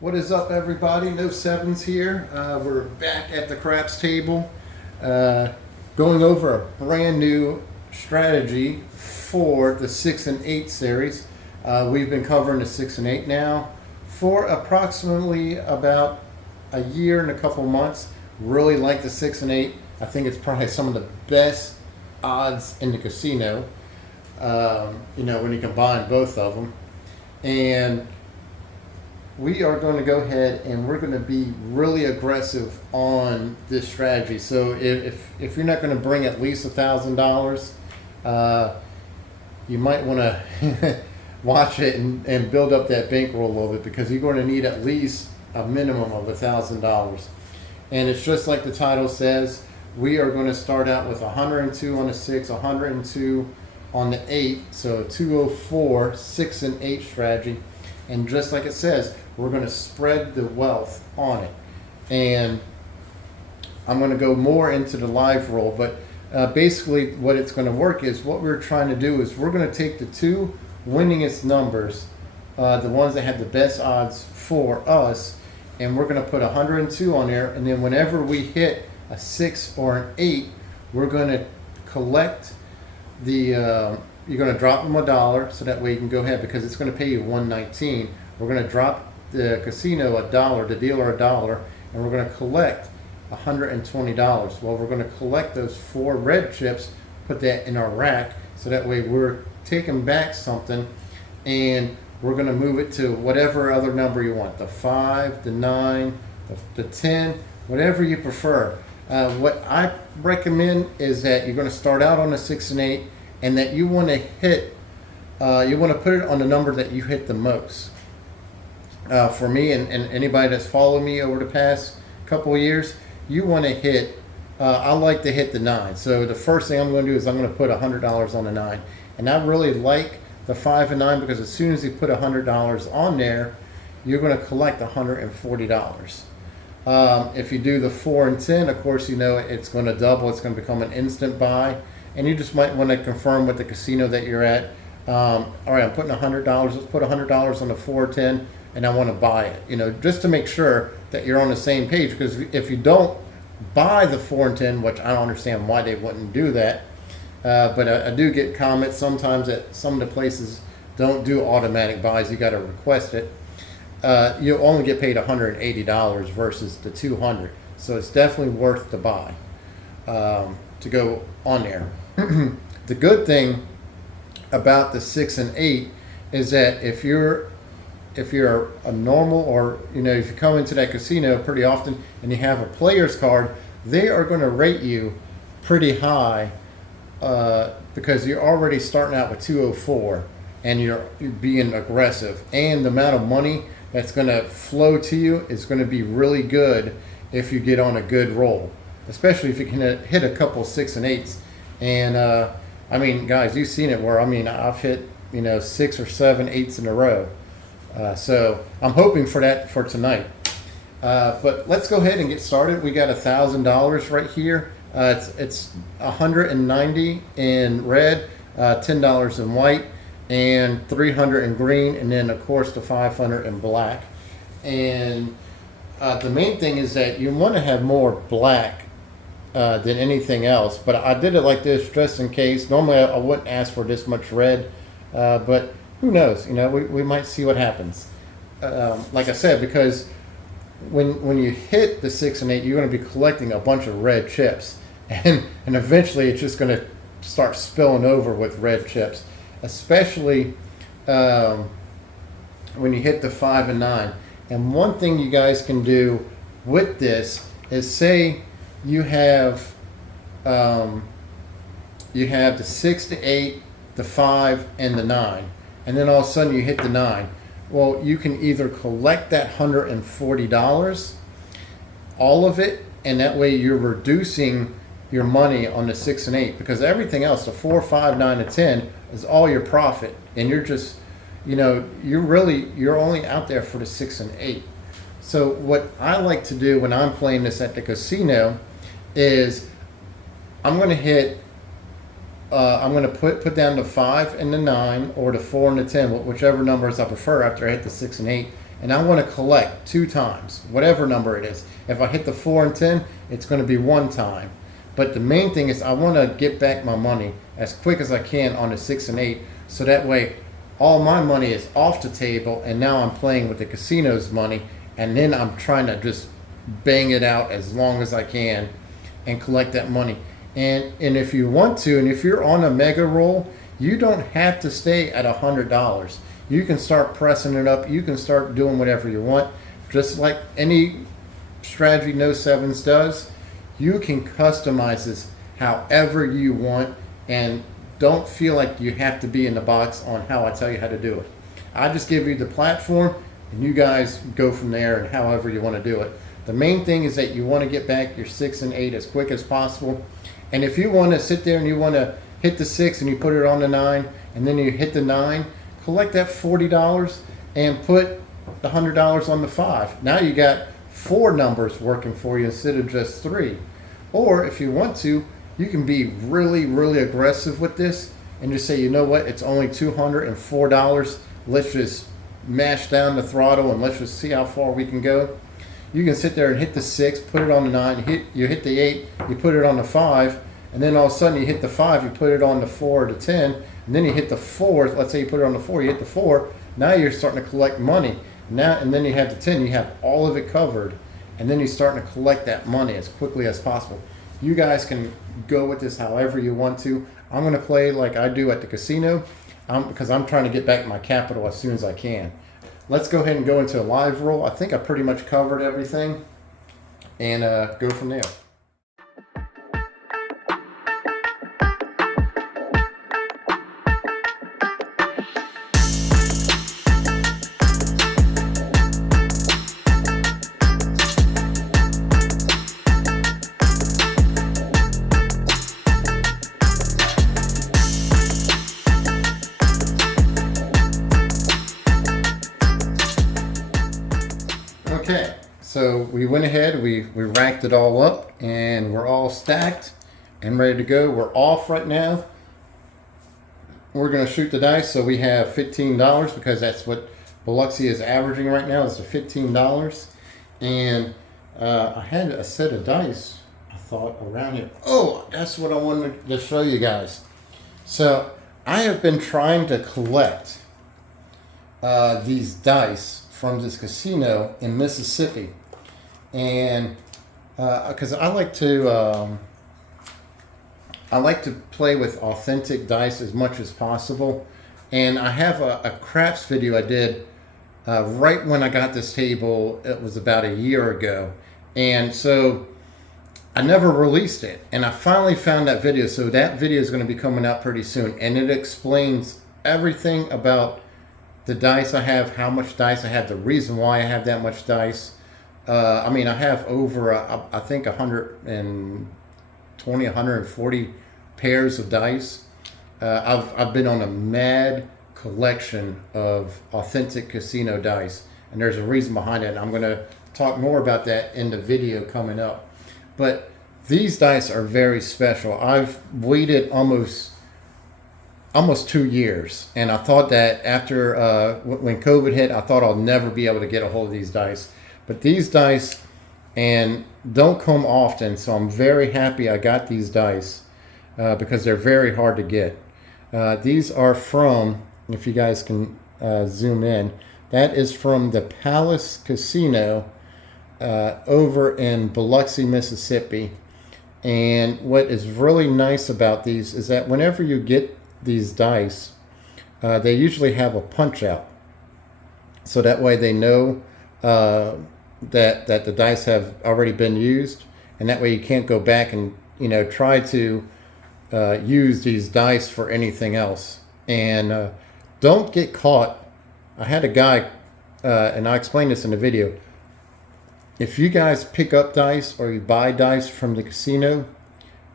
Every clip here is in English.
What is up, everybody? No Sevens here. We're back at the craps table, going over a brand new strategy for the 6 and 8 series. We've been covering the 6 and 8 now for approximately about a year and a couple months. Really like the 6 and 8. I think it's probably some of the best odds in the casino. When you combine both of them, and we are going to go ahead and we're going to be really aggressive on this strategy. So if you're not going to bring at least $1,000, you might want to watch it and build up that bankroll a little bit, because you're going to need at least a minimum of $1,000. And it's just like the title says, we are going to start out with 102 on the 6, 102 on the 8, so 204 6 and 8 strategy. And just like it says, we're going to spread the wealth on it. And I'm going to go more into the live roll, but basically what it's going to work is, what we're trying to do is we're going to take the two winningest numbers, the ones that have the best odds for us, and we're going to put 102 on there. And then whenever we hit a 6 or an 8, we're going to collect the you're going to drop them $1, so that way you can go ahead, because it's going to pay you $119. We're going to drop the casino $1, the dealer $1, and we're going to collect $120. Well, we're going to collect those 4 red chips, put that in our rack, so that way we're taking back something, and we're going to move it to whatever other number you want, the 5, the 9, the 10, whatever you prefer. What I recommend is that you're going to start out on the 6 and 8, and that you want to hit, you want to put it on the number that you hit the most. For me and anybody that's followed me over the past couple of years, you want to hit, I like to hit the 9. So the first thing I'm going to do is I'm going to put $100 on the 9. And I really like the 5 and 9, because as soon as you put $100 on there, you're going to collect $140. If you do the 4 and 10, of course, it's going to double. It's going to become an instant buy. And you just might want to confirm with the casino that you're at. All right, I'm putting $100. Let's put $100 on the 4 or 10, and I want to buy it. Just to make sure that you're on the same page. Because if you don't buy the 4 and 10, which I don't understand why they wouldn't do that, but I do get comments sometimes that some of the places don't do automatic buys. You got to request it. You'll only get paid $180 versus the $200. So it's definitely worth the buy to go on there. The good thing about the 6 and 8 is that if you're a normal, or if you come into that casino pretty often and you have a player's card, they are going to rate you pretty high, because you're already starting out with 204 and you're being aggressive, and the amount of money that's going to flow to you is going to be really good if you get on a good roll, especially if you can hit a couple 6 and 8s. And guys, you've seen it where I've hit 6 or 7 8s in a row. So I'm hoping for that for tonight. But let's go ahead and get started. We got $1,000 right here. It's $190 in red, $10 in white, and $300 in green, and then of course the $500 in black. And the main thing is that you want to have more black than anything else, but I did it like this just in case. Normally I wouldn't ask for this much red, but who knows? We might see what happens. Like I said, because when you hit the 6 and 8, you're going to be collecting a bunch of red chips, and eventually it's just going to start spilling over with red chips, especially when you hit the 5 and 9. And one thing you guys can do with this is, say you have the 6 to 8, the 5, and the 9, and then all of a sudden you hit the 9. Well, you can either collect that $140, all of it, and that way you're reducing your money on the 6 and 8, because everything else, the 4, 5, 9, and 10, is all your profit, and you're just, you're only out there for the 6 and 8. So what I like to do when I'm playing this at the casino is I'm going to hit. I'm going to put down the 5 and the 9, or the 4 and the 10, whichever numbers I prefer after I hit the 6 and 8. And I want to collect 2 times, whatever number it is. If I hit the 4 and 10, it's going to be 1 time. But the main thing is I want to get back my money as quick as I can on the 6 and 8, so that way all my money is off the table, and now I'm playing with the casino's money, and then I'm trying to just bang it out as long as I can and collect that money. And if you want to, and if you're on a mega roll, you don't have to stay at $100. You can start pressing it up. You can start doing whatever you want. Just like any strategy No Sevens does, you can customize this however you want, and don't feel like you have to be in the box on how I tell you how to do it. I just give you the platform, and you guys go from there and however you want to do it. The main thing is that you want to get back your 6 and 8 as quick as possible. And if you want to sit there and you want to hit the 6 and you put it on the 9, and then you hit the 9, collect that $40 and put the $100 on the 5. Now you got 4 numbers working for you instead of just 3. Or if you want to, you can be really, really aggressive with this and just say, you know what, it's only $204. Let's just mash down the throttle and let's just see how far we can go. You can sit there and hit the 6, put it on the 9, you hit the 8, you put it on the 5, and then all of a sudden you hit the 5, you put it on the 4 or the 10, and then you hit the 4. Let's say you put it on the 4, you hit the 4. Now you're starting to collect money. Now, and then you have the 10, you have all of it covered, and then you're starting to collect that money as quickly as possible. You guys can go with this however you want to. I'm going to play like I do at the casino because I'm trying to get back my capital as soon as I can. Let's go ahead and go into a live roll. I think I pretty much covered everything, and go from there. Okay, so we went ahead, we racked it all up, and we're all stacked and ready to go. We're off right now. We're going to shoot the dice, so we have $15 because that's what Biloxi is averaging right now, is the $15. And I had a set of dice, I thought, around here. Oh, that's what I wanted to show you guys. So I have been trying to collect these dice from this casino in Mississippi, and because I like to play with authentic dice as much as possible. And I have a craps video I did right when I got this table. It was about a year ago, and so I never released it, and I finally found that video. So that video is going to be coming out pretty soon, and it explains everything about the dice I have, how much dice I have, the reason why I have that much dice. I mean, I have over, I think 120, 140 pairs of dice. I've been on a mad collection of authentic casino dice, and there's a reason behind it, and I'm going to talk more about that in the video coming up. But these dice are very special. I've waited almost 2 years, and I thought that after when COVID hit, I thought I'll never be able to get a hold of these dice. But these dice and don't come often, so I'm very happy I got these dice because they're very hard to get. These are from, if you guys can zoom in, that is from the Palace Casino over in Biloxi, Mississippi. And what is really nice about these is that whenever you get these dice, they usually have a punch out, so that way they know that the dice have already been used, and that way you can't go back and try to use these dice for anything else. And don't get caught. I had a guy, and I explained this in the video. If you guys pick up dice or you buy dice from the casino,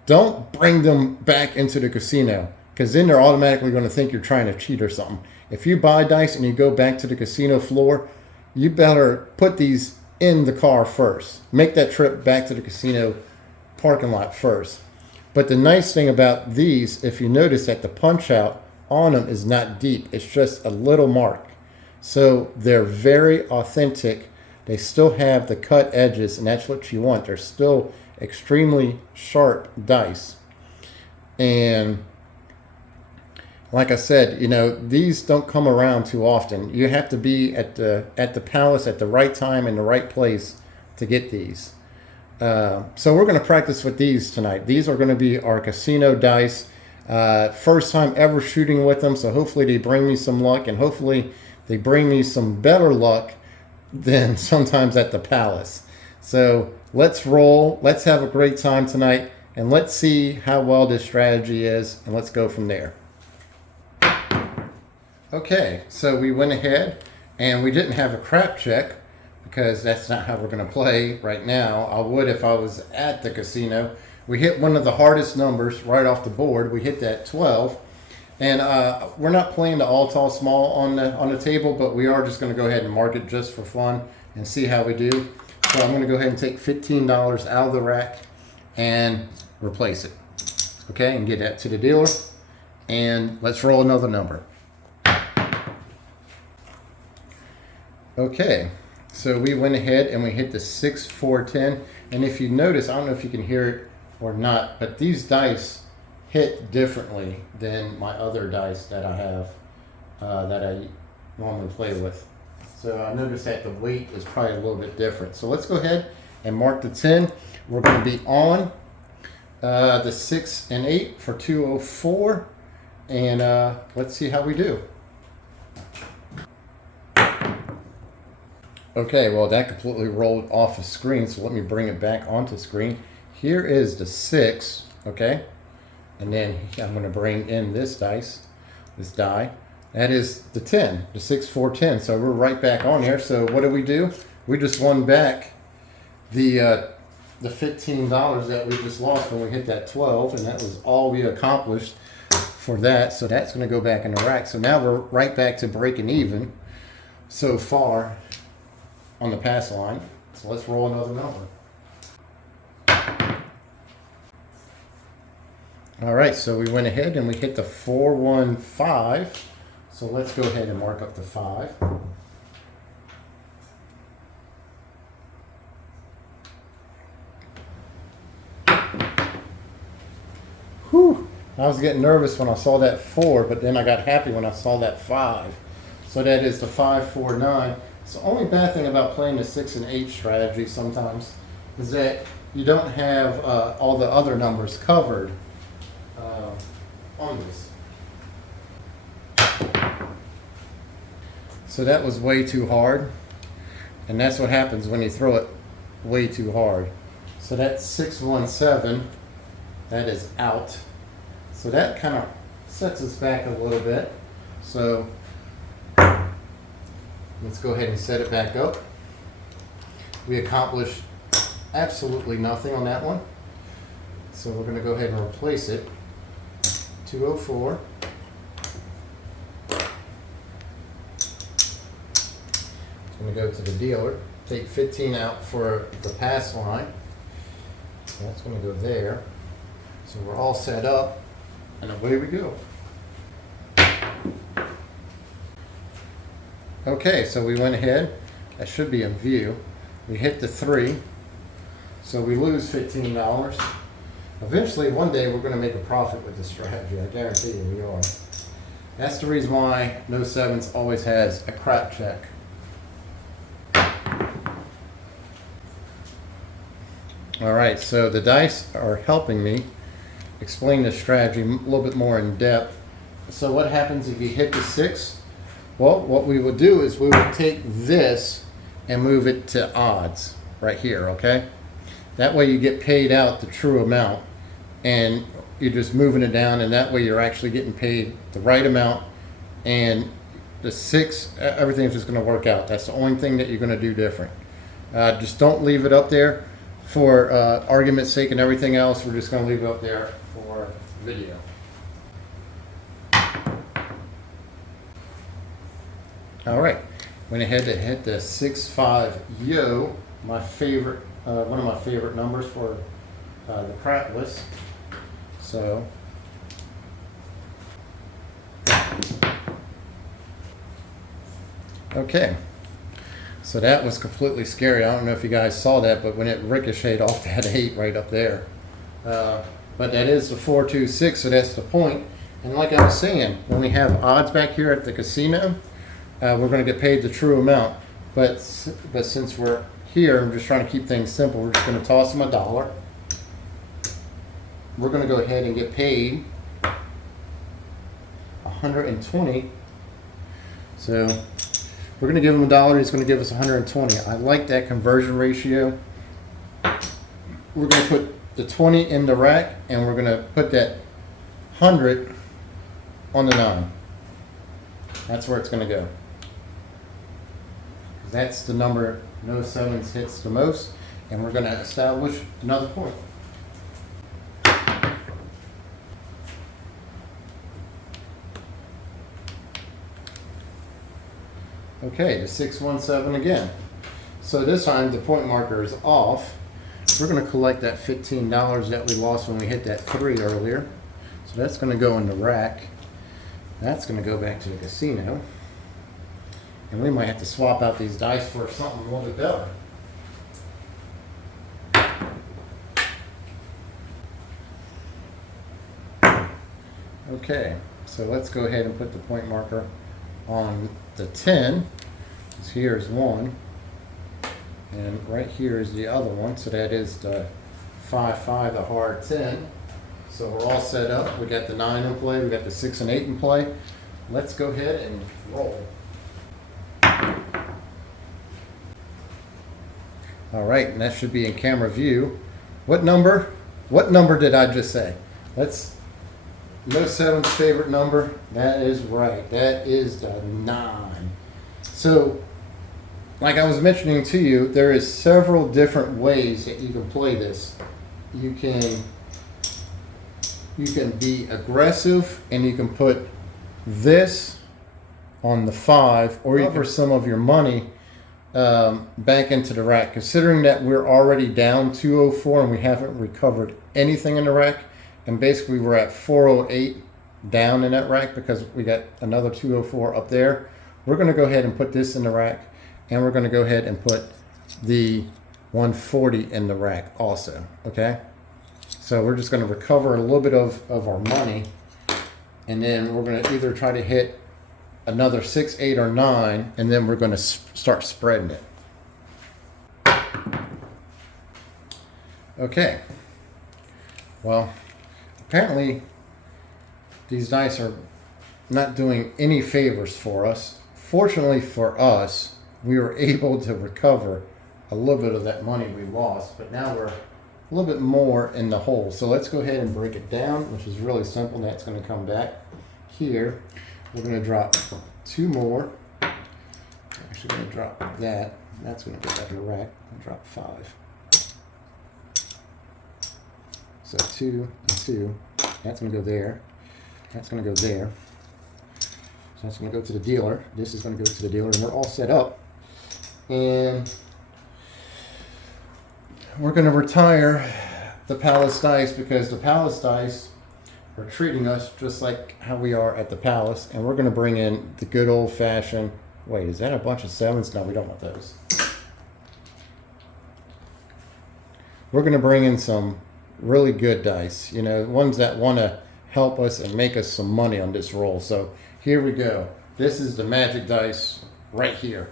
don't bring them back into the casino, because then they're automatically going to think you're trying to cheat or something. If you buy dice and you go back to the casino floor, you better put these in the car first. Make that trip back to the casino parking lot first. But the nice thing about these, if you notice that the punch out on them is not deep, it's just a little mark. So they're very authentic. They still have the cut edges, and that's what you want. They're still extremely sharp dice. And like I said, you know, these don't come around too often. You have to be at the palace at the right time in the right place to get these. So we're going to practice with these tonight. These are going to be our casino dice. First time ever shooting with them, so hopefully they bring me some luck, and hopefully they bring me some better luck than sometimes at the palace. So let's roll. Let's have a great time tonight, and let's see how well this strategy is, and let's go from there. Okay, so we went ahead and we didn't have a crap check because that's not how we're going to play right now. I would if I was at the casino. We hit one of the hardest numbers right off the board. We hit that 12. And we're not playing the all tall small on the table, but we are just going to go ahead and mark it just for fun and see how we do. So I'm going to go ahead and take $15 out of the rack and replace it. Okay, and get that to the dealer. And let's roll another number. Okay, so we went ahead and we hit the 6, 4, 10. And if you notice, I don't know if you can hear it or not, but these dice hit differently than my other dice that I have that I normally play with. So I noticed that the weight is probably a little bit different. So let's go ahead and mark the 10. We're going to be on the 6 and 8 for 204. And let's see how we do. Okay, well that completely rolled off the screen, so let me bring it back onto screen. Here is the 6, okay? And then I'm going to bring in this dice, this die. That is the 10, the 6, 4, 10. So we're right back on here. So what do? We just won back the $15 that we just lost when we hit that 12, and that was all we accomplished for that. So that's going to go back in the rack. So now we're right back to breaking even so far on the pass line. So let's roll another number. All right, so we went ahead and we hit the 415. So let's go ahead and mark up the 5. Whew, I was getting nervous when I saw that 4, but then I got happy when I saw that 5. So that is the 5, 4, 9. So the only bad thing about playing the 6 and 8 strategy sometimes is that you don't have all the other numbers covered on this. So that was way too hard, and that's what happens when you throw it way too hard. So that's 617, that is out. So that kind of sets us back a little bit. So let's go ahead and set it back up. We accomplished absolutely nothing on that one. So we're going to go ahead and replace it. 204. I'm going to go to the dealer, take 15 out for the pass line. So that's going to go there. So we're all set up, and away we go. Okay, so we went ahead. That should be in view. We hit the 3, so we lose $15. Eventually, one day, we're going to make a profit with this strategy. I guarantee you we are. That's the reason why No Sevens always has a crap check. All right, so the dice are helping me explain the strategy a little bit more in depth. So what happens if you hit the 6? Well, what we would do is we would take this and move it to odds right here, okay? That way you get paid out the true amount, and you're just moving it down, and that way you're actually getting paid the right amount, and the 6, everything's just gonna work out. That's the only thing that you're gonna do different. Just don't leave it up there for argument's sake and everything else. We're just gonna leave it up there for video. All right, went ahead to hit the 6-5 yo, my favorite, one of my favorite numbers for the crapless. So okay, so that was completely scary. I don't know if you guys saw that, but when it ricocheted off that 8 right up there. But that is the 426, so that's the point. And like I was saying, when we have odds back here at the casino, we're going to get paid the true amount. But since we're here, I'm just trying to keep things simple. We're just going to toss them $1. We're going to go ahead and get paid 120. So we're going to give him $1. He's going to give us 120. I like that conversion ratio. We're going to put the 20 in the rack, and we're going to put that 100 on the 9. That's where it's going to go. That's the number no sevens hits the most, and we're going to establish another point. Okay, the 617 again. So this time the point marker is off. We're going to collect that $15 that we lost when we hit that 3 earlier. So that's going to go in the rack. That's going to go back to the casino. And we might have to swap out these dice for something a little bit better. Okay, so let's go ahead and put the point marker on the 10. So here's 1. And right here is the other one. So that is the 5-5, the hard 10. So we're all set up. We got the 9 in play. We got the 6 and 8 in play. Let's go ahead and roll. All right, and that should be in camera view. What number did I just say? That's no seven's favorite number. That is right. That is the 9. So, like I was mentioning to you, there is several different ways that you can play this. You can be aggressive, and you can put this on the 5, or you for some of your money back into the rack. Considering that we're already down 204 and we haven't recovered anything in the rack, and basically we're at 408 down in that rack because we got another 204 up there, we're going to go ahead and put this in the rack, and we're going to go ahead and put the 140 in the rack also. Okay, so we're just going to recover a little bit of our money, and then we're going to either try to hit another 6, 8, or 9, and then we're going to start spreading it. Okay. Well, apparently these dice are not doing any favors for us. Fortunately for us, we were able to recover a little bit of that money we lost, but now we're a little bit more in the hole. So let's go ahead and break it down, which is really simple. That's going to come back here. We're going to drop 2 more. Actually going to drop that. That's going to go back in the rack. And drop 5. So 2 and 2. That's going to go there. That's going to go there. So that's going to go to the dealer. This is going to go to the dealer, and we're all set up. And we're going to retire the Palace dice because the Palace dice are treating us just like how we are at the Palace, and we're going to bring in the good old-fashioned. Wait, is that a bunch of 7s? No, we don't want those. We're going to bring in some really good dice, you know, ones that want to help us and make us some money on this roll. So here we go. This is the magic dice right here.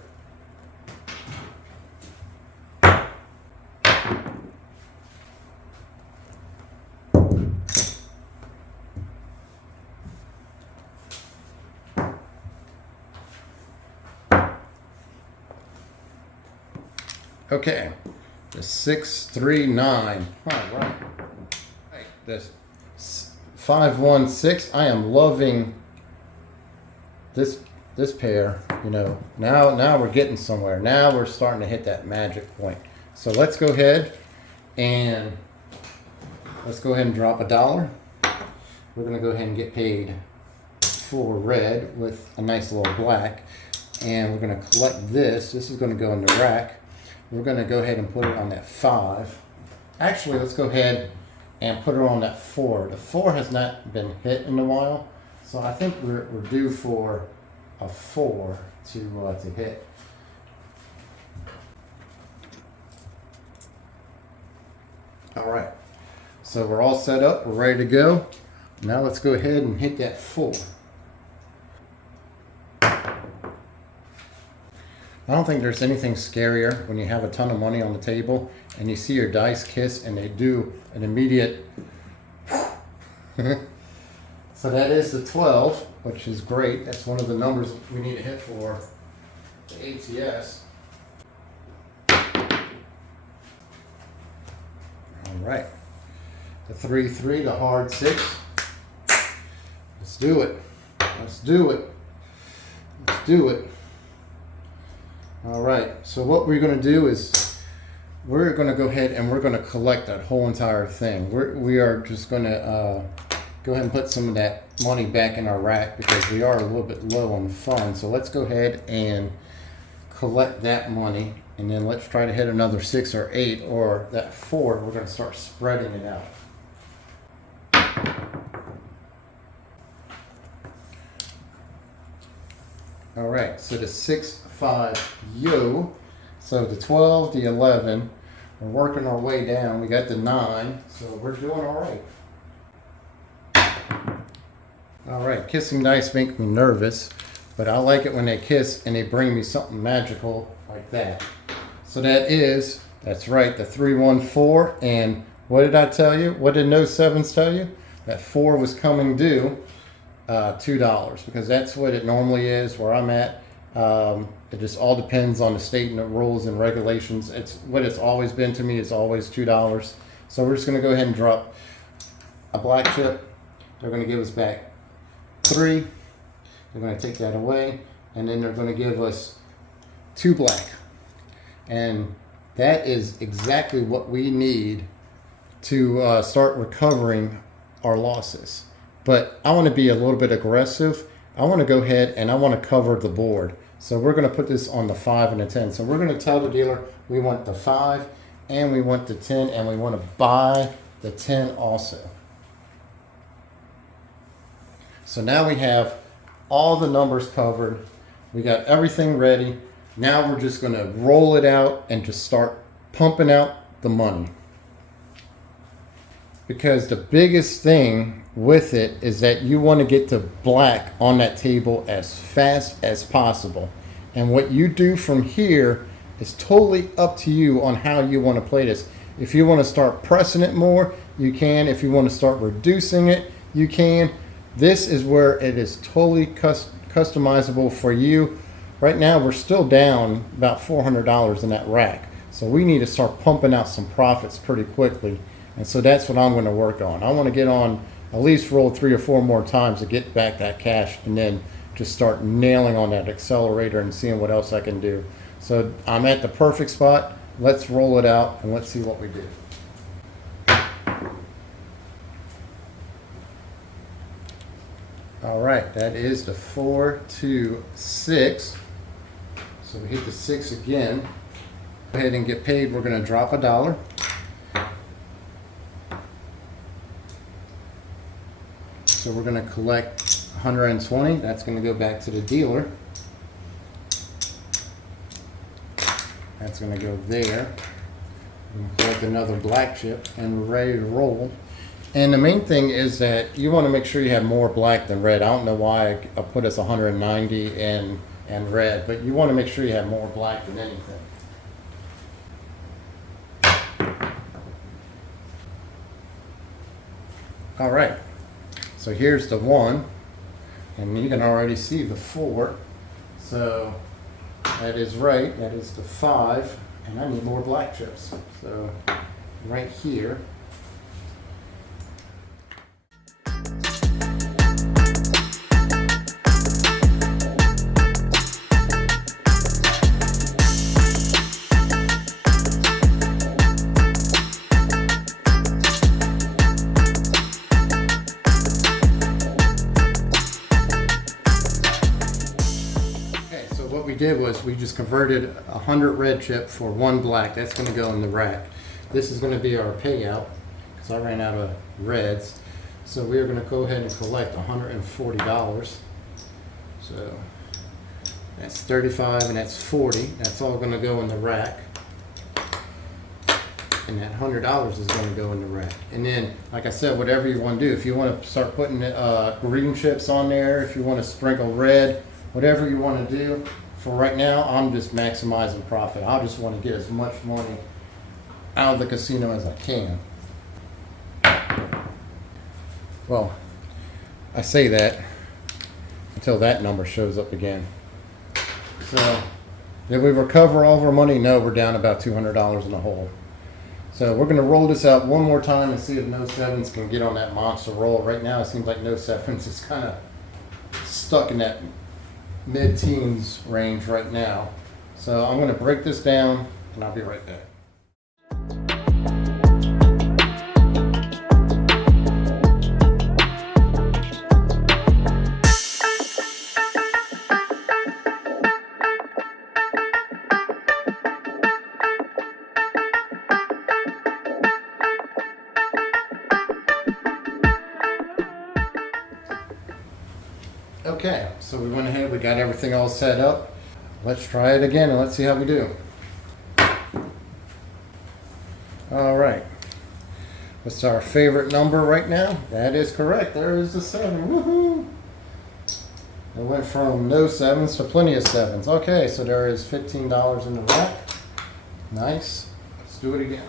Okay, the 6, 3, 9. All right. This 5, 1, 6. I am loving this pair. You know, now we're getting somewhere. Now we're starting to hit that magic point. So let's go ahead and drop $1. We're gonna go ahead and get paid for red with a nice little black, and we're gonna collect this. This is gonna go in the rack. We're going to go ahead and put it on that 5. Actually, let's go ahead and put her on that 4. The 4 has not been hit in a while, so I think we're due for a 4 to hit. All right, so we're all set up, we're ready to go. Now let's go ahead and hit that 4. I don't think there's anything scarier when you have a ton of money on the table and you see your dice kiss and they do an immediate so that is the 12, which is great. That's one of the numbers we need to hit for the ATS. All right, the 3-3, the hard 6. Let's do it. Let's do it. Let's do it. All right, so what we're going to do is we're going to go ahead and we're going to collect that whole entire thing. We are just going to go ahead and put some of that money back in our rack because we are a little bit low on funds. So let's go ahead and collect that money, and then let's try to hit another 6 or 8 or that 4. We're going to start spreading it out. All right, so the 6-5 yo. So the 12, the 11, we're working our way down. We got the 9, so we're doing all right. All right, kissing dice make me nervous, but I like it when they kiss and they bring me something magical like that. So that's right, the 3-1-4. And what did I tell you? What did no 7s tell you? That 4 was coming due. $2, because that's what it normally is where I'm at. It just all depends on the state and the rules and regulations. It's what it's always been to me. It's always $2. So we're just going to go ahead and drop a black chip. They're going to give us back 3. They're going to take that away, and then they're going to give us 2 black. And that is exactly what we need to start recovering our losses. But I want to be a little bit aggressive. I want to go ahead and I want to cover the board. So we're going to put this on the 5 and the 10. So we're going to tell the dealer we want the 5 and we want the 10 and we want to buy the 10 also. So now we have all the numbers covered. We got everything ready. Now we're just going to roll it out and just start pumping out the money. Because the biggest thing with it is that you want to get to black on that table as fast as possible. And what you do from here is totally up to you on how you want to play this. If you want to start pressing it more, you can. If you want to start reducing it, you can. This is where it is totally customizable for you. Right now, we're still down about $400 in that rack. So we need to start pumping out some profits pretty quickly. And so that's what I'm going to work on. I want to get on, at least roll 3 or 4 more times to get back that cash, and then just start nailing on that accelerator and seeing what else I can do. So I'm at the perfect spot. Let's roll it out and let's see what we do. All right, that is the 4, 2, 6. So we hit the 6 again. Go ahead and get paid. We're going to drop $1. So we're going to collect 120. That's going to go back to the dealer. That's going to go there. We're going to collect another black chip, and we're ready to roll. And the main thing is that you want to make sure you have more black than red. I don't know why I put us 190 in red, but you want to make sure you have more black than anything. All right. So here's the 1, and you can already see the 4. So that is right, that is the 5, and I need more black chips. So right here. Did was we just converted 100 red chip for 1 black. That's going to go in the rack. This is going to be our payout. So I ran out of reds. So we are going to go ahead and collect $140. So that's 35 and that's 40. That's all going to go in the rack. And that $100 is going to go in the rack. And then, like I said, whatever you want to do. If you want to start putting green chips on there, if you want to sprinkle red, whatever you want to do. For right now, I'm just maximizing profit. I just want to get as much money out of the casino as I can. Well, I say that until that number shows up again. So, did we recover all of our money? No, we're down about $200 in the hole. So we're going to roll this out one more time and see if No Sevens can get on that monster roll. Right now, it seems like No Sevens is kind of stuck in that mid-teens range right now. So I'm going to break this down and I'll be right back. Okay, so we went ahead, we got everything all set up. Let's try it again and let's see how we do. All right, what's our favorite number right now? That is correct, there is the 7, woohoo! It went from no 7s to plenty of 7s. Okay, so there is $15 in the rack. Nice, let's do it again.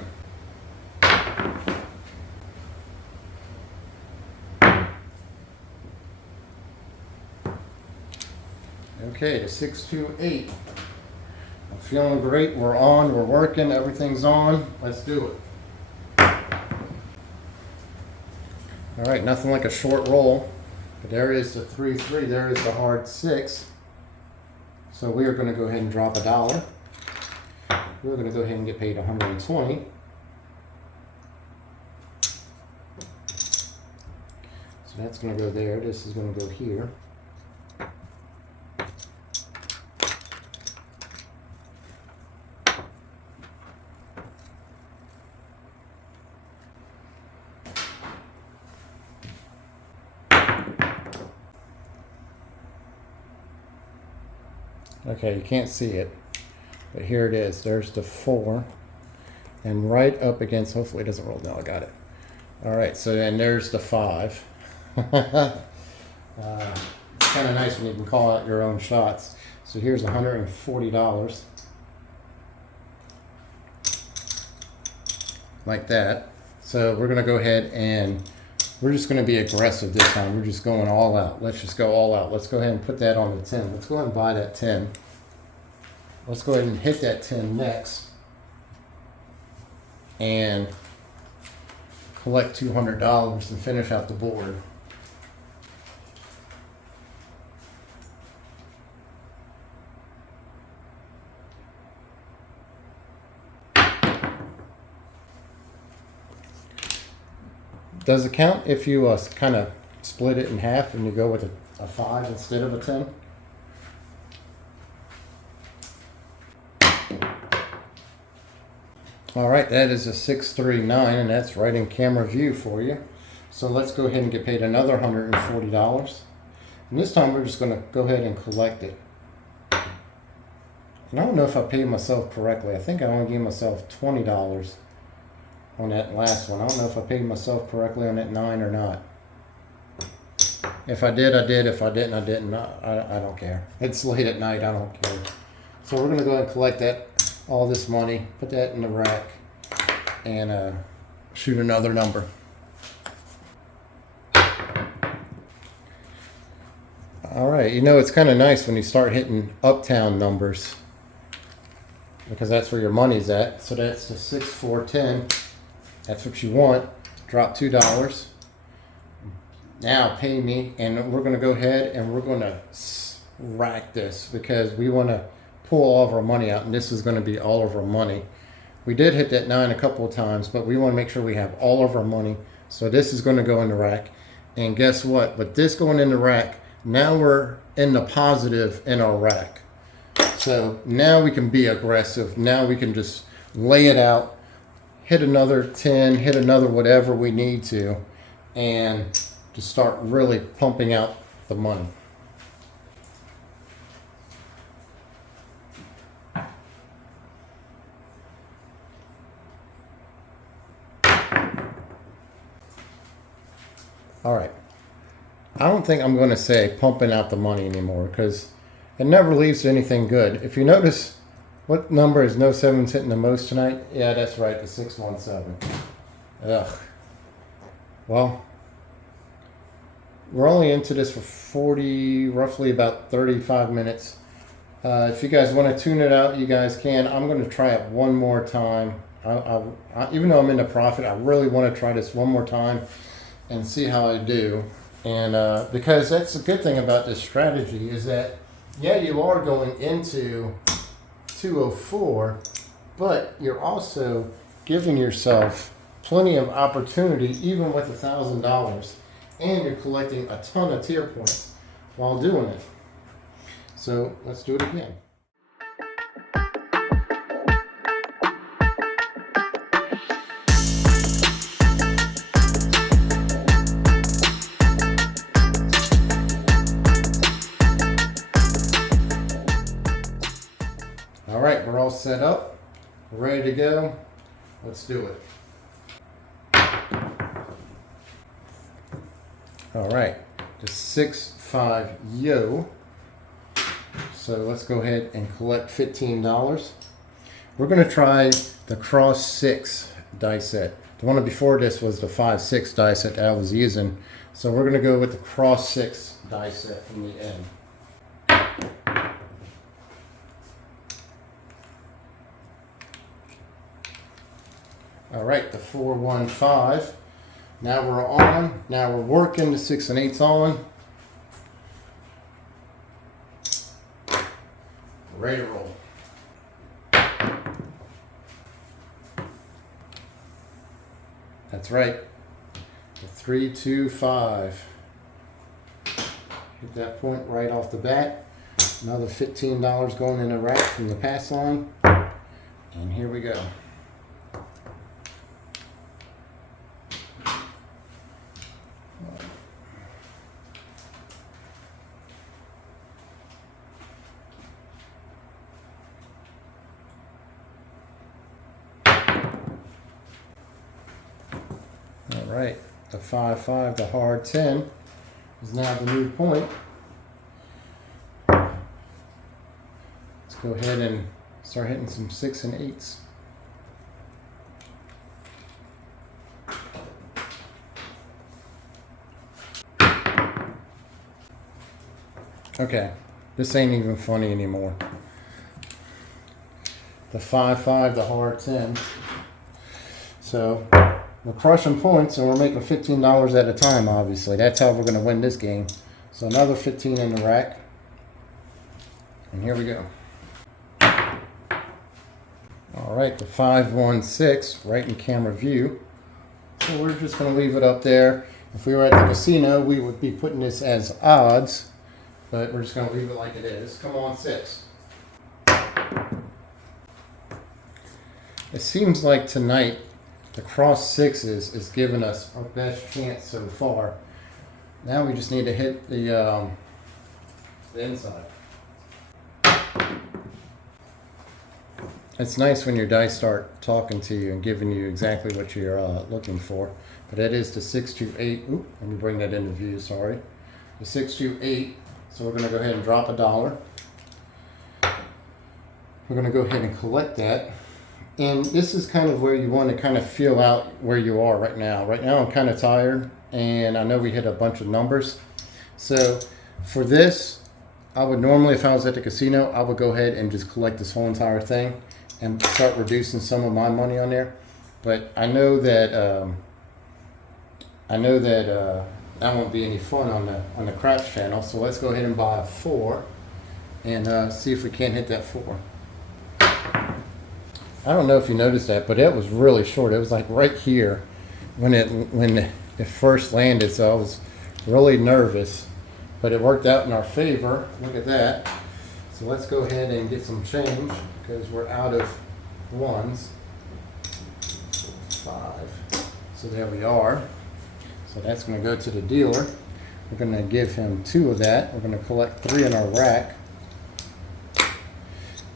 Okay, the 628. I'm feeling great. We're on. We're working. Everything's on. Let's do it. All right, nothing like a short roll. But there is the 3-3. There is the hard 6. So we are going to go ahead and drop $1. We're going to go ahead and get paid 120. So that's going to go there. This is going to go here. Okay, you can't see it, but here it is. There's the 4, and right up against, hopefully it doesn't roll. No, I got it. All right, so then there's the 5. It's kind of nice when you can call out your own shots. So here's $140, like that. So we're gonna go ahead and we're just going to be aggressive this time. We're just going all out. Let's just go all out. Let's go ahead and put that on the 10. Let's go ahead and buy that 10. Let's go ahead and hit that 10 next. And collect $200 and finish out the board. Does it count if you kind of split it in half and you go with a 5 instead of a 10? All right, that is a 639, and that's right in camera view for you. So let's go ahead and get paid another $140. And this time we're just going to go ahead and collect it. And I don't know if I paid myself correctly. I think I only gave myself $20 on that last one. I don't know if I paid myself correctly on that 9 or not. If I did, I did. If I didn't, I didn't. I don't care. It's late at night. I don't care. So we're going to go ahead and collect that, all this money, put that in the rack, and shoot another number. All right. You know, it's kind of nice when you start hitting uptown numbers, because that's where your money's at. So that's the 6, 4, 10. That's what you want. Drop $2. Now pay me, and we're going to go ahead and we're going to rack this because we want to pull all of our money out, and this is going to be all of our money. We did hit that 9 a couple of times, but we want to make sure we have all of our money. So this is going to go in the rack, and guess what? With this going in the rack, now we're in the positive in our rack. So now we can be aggressive. Now we can just lay it out, hit another 10, hit another whatever we need to, and just start really pumping out the money. All right. I don't think I'm going to say pumping out the money anymore because it never leads to anything good. If you notice, what number is No 7's hitting the most tonight? Yeah, that's right, the 617. Ugh. Well, we're only into this for roughly about 35 minutes. If you guys want to tune it out, you guys can. I'm going to try it one more time. Even though I'm in the profit, I really want to try this one more time and see how I do. And because that's the good thing about this strategy is that, yeah, you are going into 204, but you're also giving yourself plenty of opportunity, even with $1,000, and you're collecting a ton of tier points while doing it. So let's do it again. All right, we're all set up. We're ready to go. Let's do it. All right, just 6-5 yo. So let's go ahead and collect $15. We're going to try the cross 6 die set. The one before this was the 5-6 die set that I was using. So we're going to go with the cross 6 die set from the end. All right, the 4-1-5. Now we're on. Now we're working the 6 and 8s on. Ready to roll. That's right. The 3-2-5. Hit that point right off the bat. Another $15 going in the rack from the pass line. And here we go. All right, the 5-5, the hard 10 is now the new point. Let's go ahead and start hitting some 6 and 8s. Okay, this ain't even funny anymore. The 5-5, the hard 10. So we're crushing points and we're making $15 at a time, obviously. That's how we're going to win this game. So another 15 in the rack. And here we go. All right, the 5-1-6, right in camera view. So we're just going to leave it up there. If we were at the casino, we would be putting this as odds. But we're just going to leave it like it is. Come on, 6. It seems like tonight, the cross 6s is giving us our best chance so far. Now we just need to hit the inside. It's nice when your dice start talking to you and giving you exactly what you're looking for. But that is the 6-2-8. Oop, let me bring that into view, sorry. The 6-2-8. So we're going to go ahead and drop $1. We're going to go ahead and collect that. And this is kind of where you want to kind of feel out where you are right now. Right now I'm kind of tired and I know we hit a bunch of numbers. So for this, I would normally, if I was at the casino, I would go ahead and just collect this whole entire thing and start reducing some of my money on there. But I know that that won't be any fun on the craps channel. So let's go ahead and buy a 4 and see if we can't hit that 4. I don't know if you noticed that, but it was really short. It was like right here when it first landed. So I was really nervous, but it worked out in our favor. Look at that. So let's go ahead and get some change because we're out of ones. 5. So there we are. So that's going to go to the dealer. We're going to give him 2 of that. We're going to collect 3 in our rack.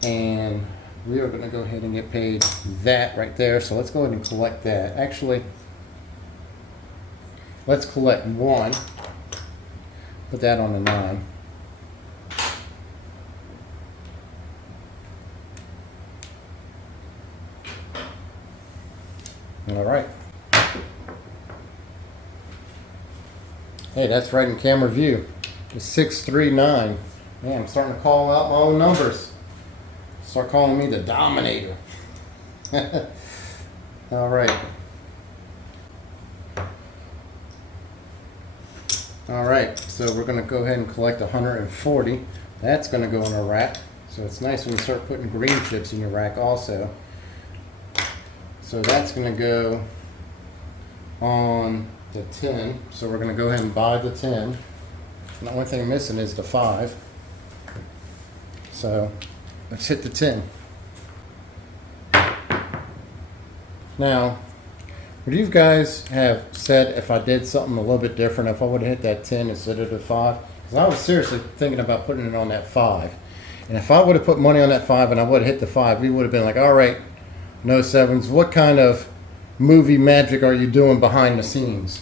And we are going to go ahead and get paid that right there. So let's go ahead and collect that. Actually, let's collect 1. Put that on the 9. All right. Hey, that's right in camera view. It's 639. Man, I'm starting to call out my own numbers. Start calling me the Dominator. All right. All right, so we're going to go ahead and collect 140. That's going to go in our rack. So it's nice when you start putting green chips in your rack also. So that's going to go on the 10. So we're going to go ahead and buy the 10. And the only thing missing is the 5. So let's hit the 10. Now, would you guys have said if I did something a little bit different, if I would have hit that 10 instead of the 5? Because I was seriously thinking about putting it on that 5. And if I would have put money on that 5 and I would have hit the 5, we would have been like, all right, No Sevens, what kind of movie magic are you doing behind the scenes?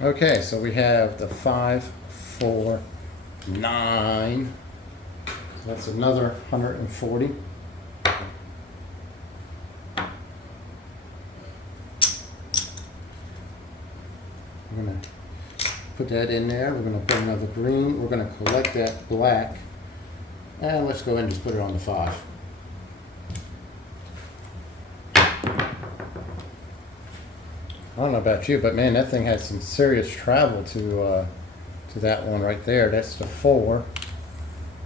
Okay, so we have the 5, 4, 9. So that's another 140. We're going to put that in there. We're going to put another green. We're going to collect that black. And let's go ahead and just put it on the 5. I don't know about you, but man, that thing has some serious travel to that one right there. That's the 4,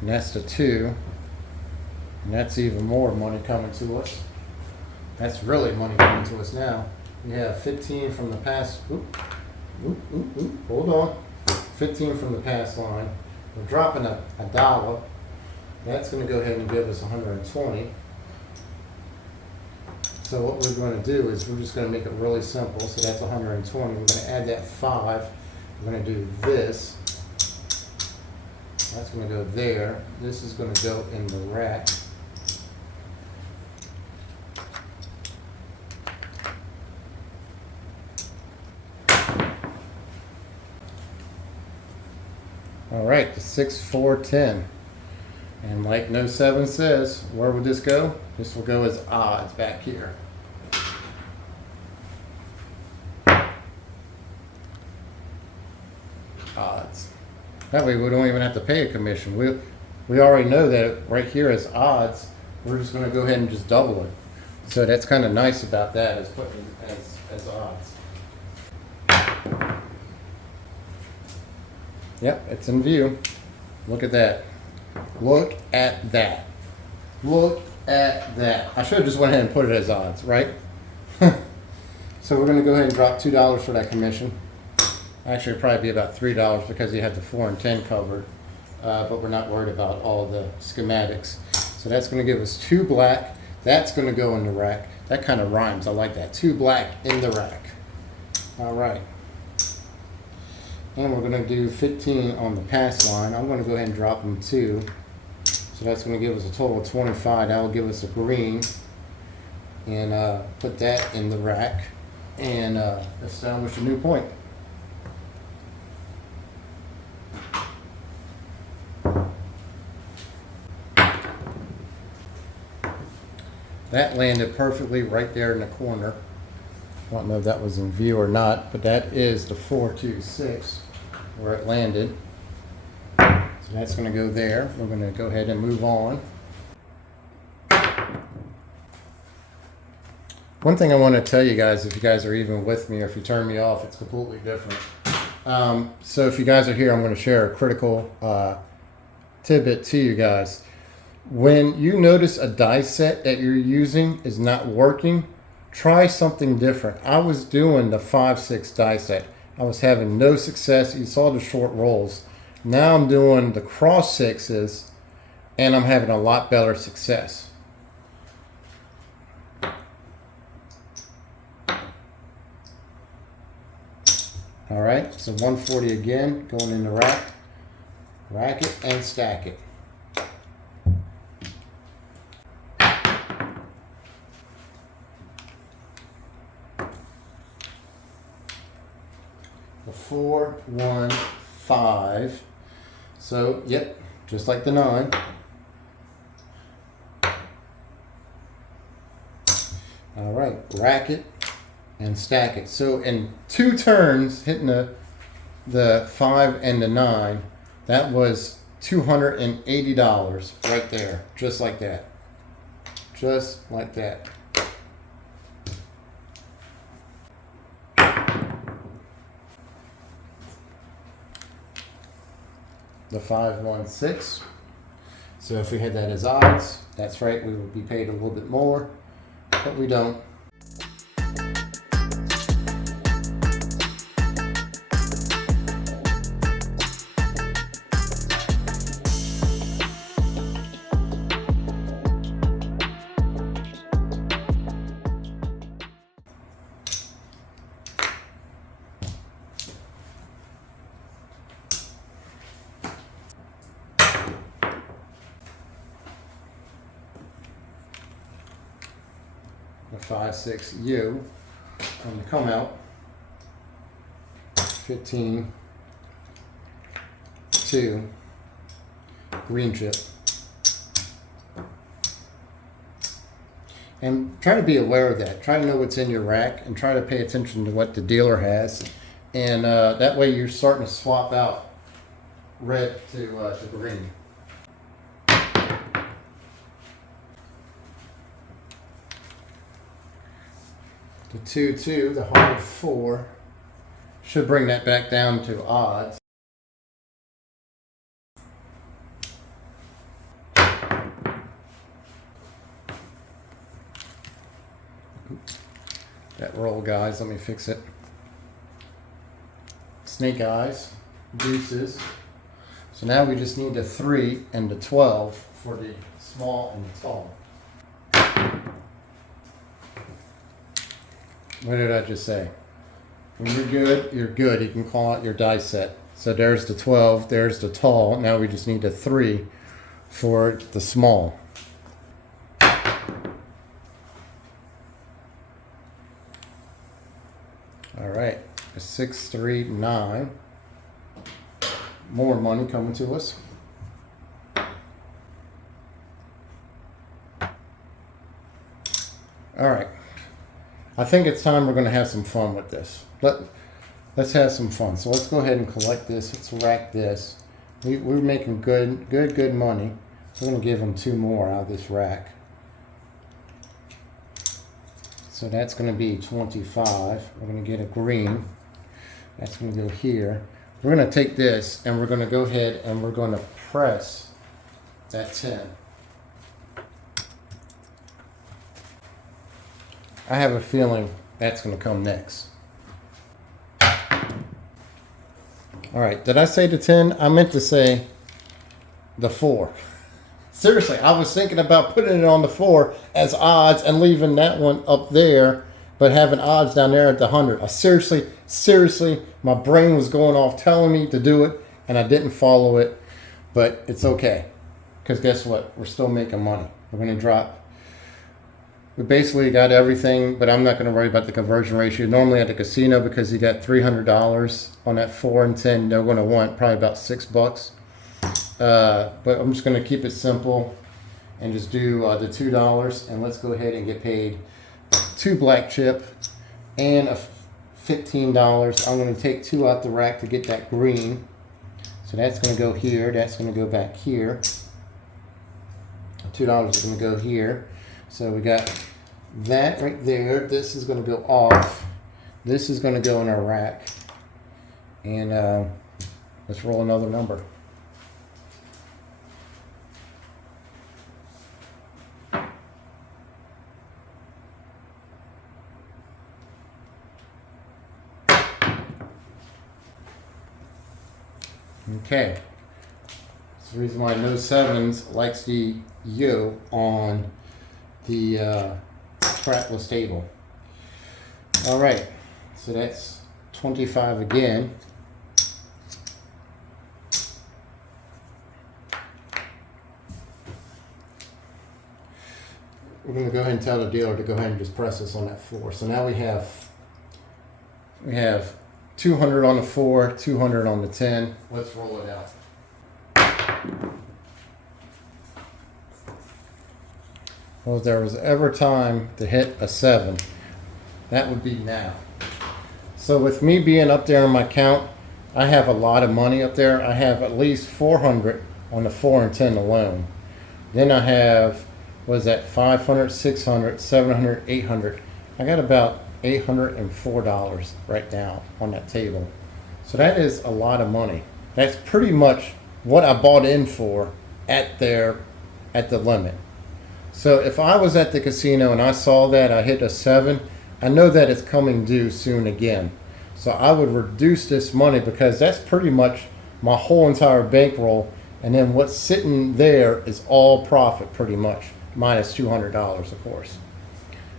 and that's the 2, and that's even more money coming to us. That's really money coming to us now. We have 15 from the past. Hold on. 15 from the past line. We're dropping a dollar. That's going to go ahead and give us 120. So what we're going to do is we're just going to make it really simple. So that's 120. We're going to add that 5. We're going to do this. That's going to go there. This is going to go in the rack. All right, the 6, 4, 10. And like No 7 says, where would this go? This will go as odds back here. Odds. That way we don't even have to pay a commission. We already know that right here is odds. We're just going to go ahead and just double it. So that's kind of nice about that, is putting it as odds. Yep, it's in view. Look at that. Look at that. Look at that. I should have just went ahead and put it as odds, right? So we're going to go ahead and drop $2 for that commission. Actually, it'd probably be about $3 because you have the 4 and 10 covered. But we're not worried about all the schematics. So that's going to give us 2 black. That's going to go in the rack. That kind of rhymes. I like that. 2 black in the rack. All right. And we're going to do 15 on the pass line. I'm going to go ahead and drop them 2. So that's going to give us a total of 25. That will give us a green. And put that in the rack. And establish a new point. That landed perfectly right there in the corner. I don't know if that was in view or not, but that is the 426 where it landed. So that's going to go there. We're going to go ahead and move on. One thing I want to tell you guys, if you guys are even with me or if you turn me off, it's completely different. So if you guys are here, I'm going to share a critical tidbit to you guys. When you notice a die set that you're using is not working, try something different. I was doing the 5-6 die set. I was having no success. You saw the short rolls. Now I'm doing the cross 6s and I'm having a lot better success. All right, so 140 again, going in the rack. Rack it and stack it. The 4, 1, 5. So, yep, just like the 9. All right, rack it and stack it. So in 2 turns, hitting the 5 and the 9, that was $280 right there, just like that. Just like that. The 516. So if we had that as odds, that's right, we would be paid a little bit more, but we don't. The 5, 6 U on the come out. 15, 2, green chip. And try to be aware of that. Try to know what's in your rack and try to pay attention to what the dealer has. And that way you're starting to swap out red to green. The 2, 2, the hard 4 should bring that back down to odds. That roll, guys, let me fix it. Snake eyes, deuces. So now we just need the 3 and the 12 for the small and the tall. What did I just say? When you're good, you're good. You can call out your die set. So there's the 12, there's the tall. Now we just need the 3 for the small. All right, 6, 3, 9. More money coming to us. All right. I think it's time we're going to have some fun with this. Let's have some fun. So let's go ahead and collect this. Let's rack this. We're making good money. We're going to give them 2 more out of this rack. So that's going to be 25. We're going to get a green. That's going to go here. We're going to take this and we're going to go ahead and we're going to press that 10. I have a feeling that's going to come next. All right, did I say the 10? I meant to say the 4. Seriously, I was thinking about putting it on the 4 as odds and leaving that one up there, but having odds down there at the 100. I seriously, my brain was going off telling me to do it, and I didn't follow it, but it's okay. Because guess what? We're still making money. We're going to drop. We basically got everything, but I'm not going to worry about the conversion ratio. Normally at the casino, because you got $300 on that 4 and 10, they're going to want probably about $6. But I'm just going to keep it simple and just do the $2. And let's go ahead and get paid 2 black chip and a $15. I'm going to take 2 out the rack to get that green. So that's going to go here. That's going to go back here. $2 is going to go here. So we got that right there. This is going to go off. This is going to go in our rack. And let's roll another number. Okay. That's the reason why No Sevens likes the U on the crapless table. All right, so that's 25 again. We're going to go ahead and tell the dealer to go ahead and just press this on that 4. So now we have 200 on the 4, 200 on the 10. Let's roll it out. Well, if there was ever time to hit a 7, that would be now. So with me being up there on my count, I have a lot of money up there. I have at least 400 on the 4 and 10 alone. Then I have, what is that, 500, 600, 700, 800. I got about $804 right now on that table. So that is a lot of money. That's pretty much what I bought in for at the limit. So if I was at the casino and I saw that I hit a 7, I know that it's coming due soon again. So I would reduce this money because that's pretty much my whole entire bankroll. And then what's sitting there is all profit pretty much, minus $200, of course.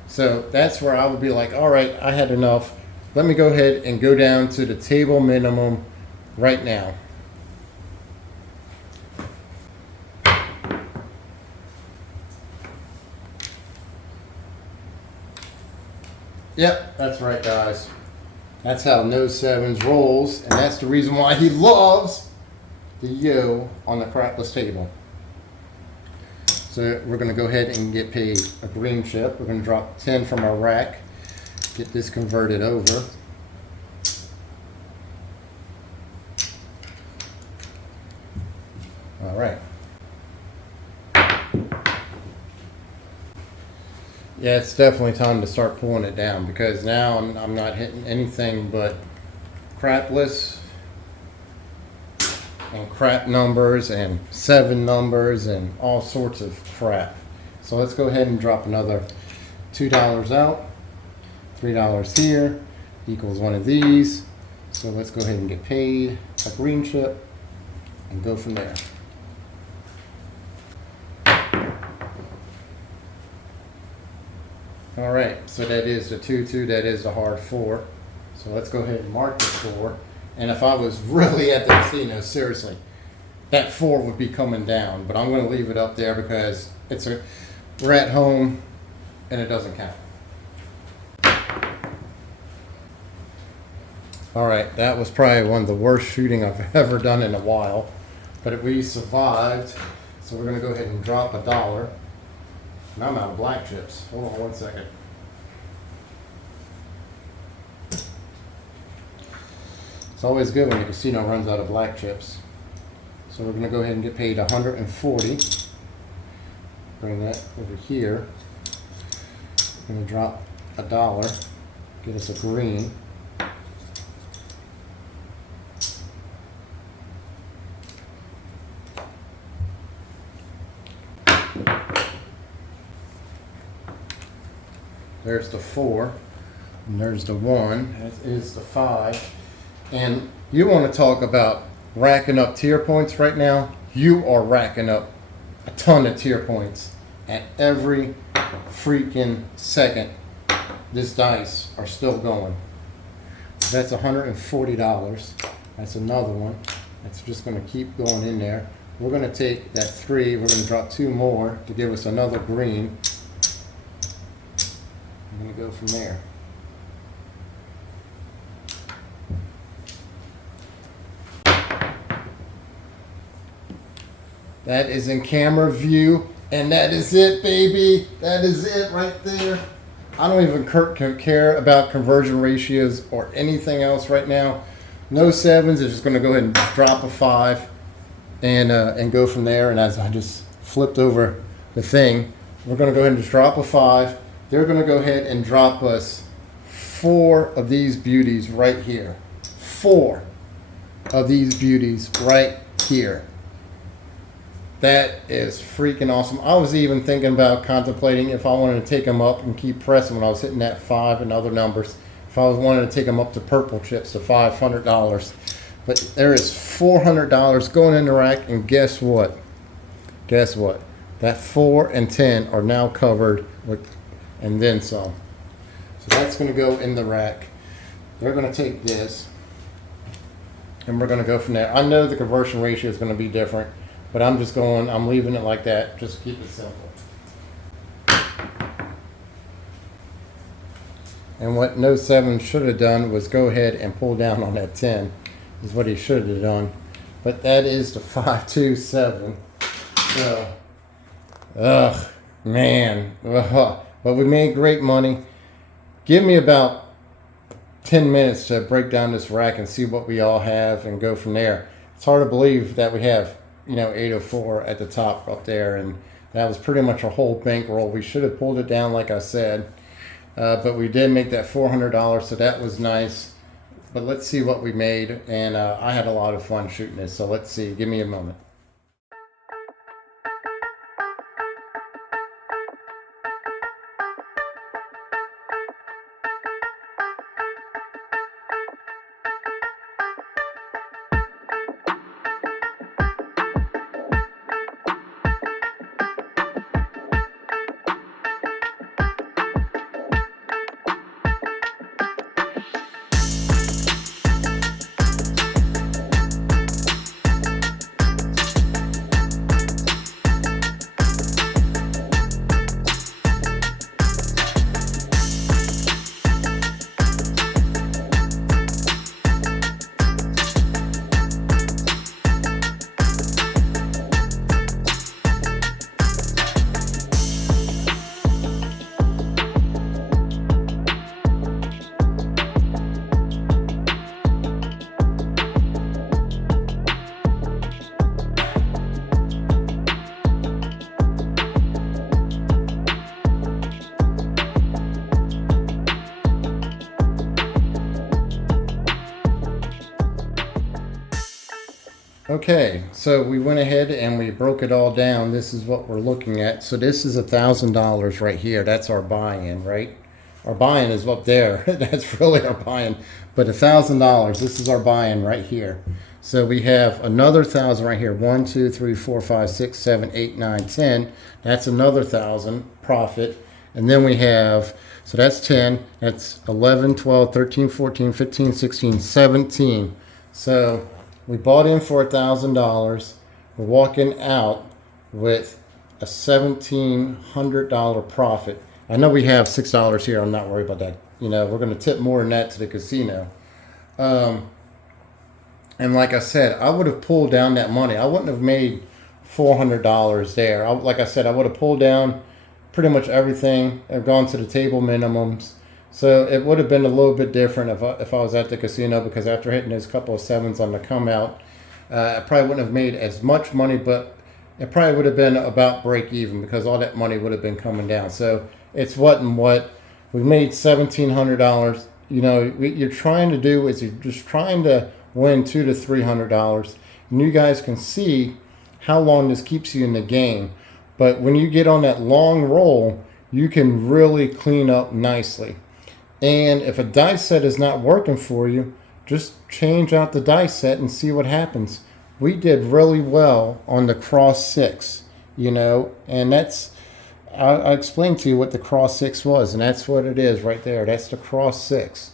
So that's where I would be like, all right, I had enough. Let me go ahead and go down to the table minimum right now. Yep, that's right, guys. That's how No Sevens rolls, and that's the reason why he loves the yo on the crapless table. So we're going to go ahead and get paid a green chip. We're going to drop 10 from our rack, get this converted over. All right. Yeah, it's definitely time to start pulling it down because now I'm not hitting anything but crapless and crap numbers and 7 numbers and all sorts of crap. So let's go ahead and drop another $2 out. $3 here equals one of these. So let's go ahead and get paid a green chip and go from there. All right, so that is the 2-2, that is the hard 4. So let's go ahead and mark the 4. And if I was really at the casino, seriously, that 4 would be coming down. But I'm going to leave it up there because we're at home and it doesn't count. All right, that was probably one of the worst shooting I've ever done in a while. But we survived, so we're going to go ahead and drop $1. And I'm out of black chips. Hold on one second. It's always good when the casino runs out of black chips. So we're going to go ahead and get paid $140. Bring that over here. We're going to drop $1. Get us a green. There's the 4, and there's the 1, that is the 5. And you want to talk about racking up tier points right now? You are racking up a ton of tier points at every freaking second. This dice are still going. That's $140. That's another one. That's just going to keep going in there. We're going to take that 3, we're going to drop 2 more to give us another green. I'm going to go from there. That is in camera view, and that is it, baby. That is it right there. I don't even care about conversion ratios or anything else right now. No sevens. Is just going to go ahead and drop a 5 and go from there. And as I just flipped over the thing, we're going to go ahead and just drop a 5. They're going to go ahead and drop us 4 of these beauties right here. 4 of these beauties right here. That is freaking awesome. I was even thinking about contemplating if I wanted to take them up and keep pressing when I was hitting that 5 and other numbers. If I was wanting to take them up to purple chips to $500. But there is $400 going in the rack, and guess what? Guess what? That 4 and 10 are now covered with, and then some. So that's going to go in the rack. they're going to take this, and we're going to go from there. I know the conversion ratio is going to be different, but I'm leaving it like that, just to keep it simple. And what No 7 should have done was go ahead and pull down on that 10, is what he should have done. But that is the 527. So, man. But we made great money. Give me about 10 minutes to break down this rack and see what we all have and go from there. It's hard to believe that we have, 804 at the top up there, and that was pretty much our whole bankroll. We should have pulled it down, like I said. But we did make that $400, so that was nice. But let's see what we made, and I had a lot of fun shooting this, so let's see. Give me a moment. Okay, so we went ahead and we broke it all down. This is what we're looking at. So this is $1,000 right here. That's our buy-in, right? Our buy-in is up there. That's really our buy-in. But $1,000, this is our buy-in right here. So we have another 1,000 right here. 1, 2, 3, 4, 5, 6, 7, 8, 9, 10. That's another 1,000 profit. And then we have, so that's 10. That's 11, 12, 13, 14, 15, 16, 17. So we bought in for $1,000. We're walking out with a $1,700 profit. I know we have $6 here. I'm not worried about that. We're going to tip more than that to the casino. And like I said, I would have pulled down that money. I wouldn't have made $400 there. Like I said, I would have pulled down pretty much everything. I've gone to the table minimums. So it would have been a little bit different if I was at the casino, because after hitting those couple of sevens on the come out, I probably wouldn't have made as much money, but it probably would have been about break even because all that money would have been coming down. So it's what and what. We made $1,700. What you're trying to do is you're just trying to win $200 to $300. And you guys can see how long this keeps you in the game. But when you get on that long roll, you can really clean up nicely. And if a dice set is not working for you, just change out the dice set and see what happens. We did really well on the cross 6, and that's, I'll explain to you what the cross 6 was, and that's what it is right there. That's the cross 6.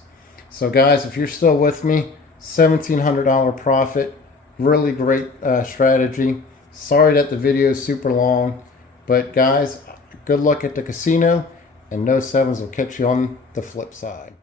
So guys, if you're still with me, $1,700 profit, really great strategy. Sorry that the video is super long, but guys, good luck at the casino. And No 7s will catch you on the flip side.